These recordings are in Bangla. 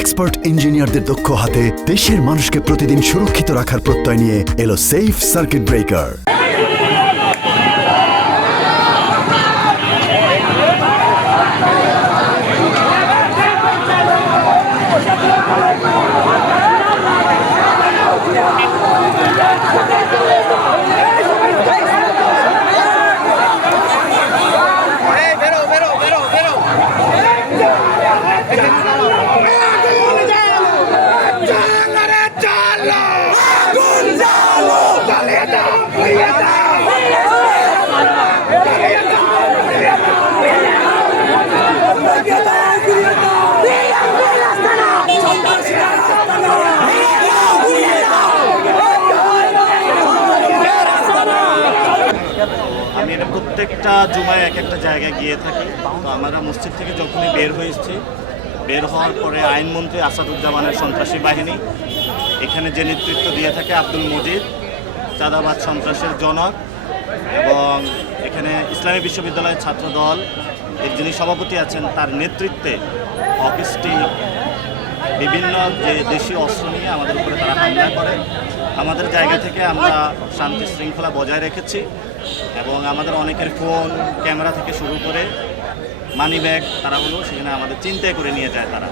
এক্সপার্ট ইঞ্জিনিয়ারদের দক্ষ হাতে দেশের মানুষকে প্রতিদিন সুরক্ষিত রাখার প্রত্যয় নিয়ে এলো সেফ সার্কিট ব্রেকার। আমি এটা প্রত্যেকটা জুমায় এক একটা জায়গায় গিয়ে থাকি। তো আমরা মসজিদ থেকে যখনই বের হওয়ার পরে আইনমন্ত্রী আসাদুজ্জামানের সন্ত্রাসী বাহিনী এখানে যে নেতৃত্ব দিয়ে থাকে আব্দুল মজিদ, চাঁদাবাদ সন্ত্রাসের জনক, এবং এখানে ইসলামী বিশ্ববিদ্যালয়ের ছাত্রদল এর যিনি সভাপতি আছেন তার নেতৃত্বে অকিস্টিক বিভিন্ন যে দেশীয় অস্ত্র নিয়ে আমাদের উপরে তারা হামলা করে। আমাদের জায়গা থেকে আমরা শান্তি শৃঙ্খলা বজায় রেখেছি এবং আমাদের অনেকের ফোন ক্যামেরা থেকে শুরু করে মানি ব্যাগ তারা সেখানে আমাদের চিন্তায় করে নিয়ে যায় তারা,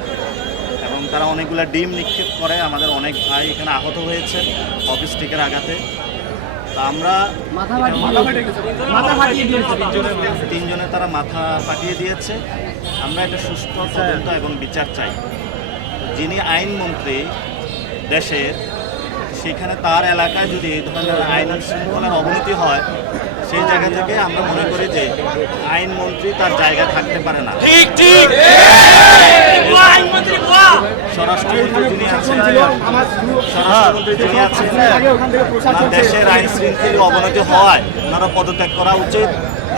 এবং তারা অনেকগুলো ডিম নিক্ষেপ করে। আমাদের অনেক ভাই এখানে আহত হয়েছে অকিস্টিকের আঘাতে। তা আমরা তিনজনের তারা মাথা ফাটিয়ে দিয়েছে। আমরা একটা সুষ্ঠু তদন্ত এবং বিচার চাই। যিনি আইনমন্ত্রী দেশের, সেখানে তার এলাকায় যদি এই ধরনের আইন শৃঙ্খলার অবনতি হয়, সেই জায়গা থেকে আমরা মনে করি যে আইনমন্ত্রী তার জায়গা থাকতে পারে না। স্বরাষ্ট্রমন্ত্রী যিনি আছেন দেশের আইন শৃঙ্খলার অবনতি হওয়ায় ওনারা পদত্যাগ করা উচিত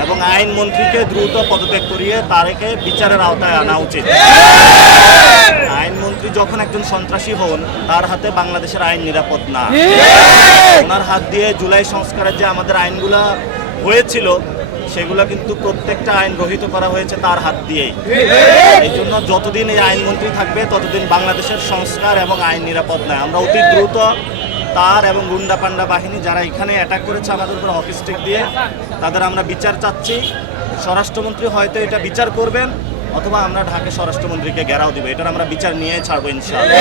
এবং আইনমন্ত্রীকে দ্রুত পদত্যাগ করিয়ে তারকে বিচারের আওতায় আনা উচিত। আইনমন্ত্রী যখন একজন সন্ত্রাসী হন, তার হাতে বাংলাদেশের আইন নিরাপদ না। ওনার হাত দিয়ে জুলাই সংস্কারের যে আমাদের আইনগুলা হয়েছিল সেগুলো কিন্তু প্রত্যেকটা আইন রহিত করা হয়েছে তার হাত দিয়েই। এই জন্য যতদিন এই আইনমন্ত্রী থাকবে ততদিন বাংলাদেশের সংস্কার এবং আইন নিরাপদ নয়। আমরা অতি দ্রুত তার এবং গুন্ডা পান্ডা বাহিনী যারা এখানে অ্যাটাক করেছে আমাদের উপর হকি স্টিক দিয়ে, তাদের আমরা বিচার চাচ্ছি। স্বরাষ্ট্রমন্ত্রী হয়তো এটা বিচার করবেন, অথবা আমরা ঢাকা স্বরাষ্ট্রমন্ত্রীকে ঘেরাও দিব। এটার আমরা বিচার নিয়ে ছাড়বো ইনশাআল্লাহ।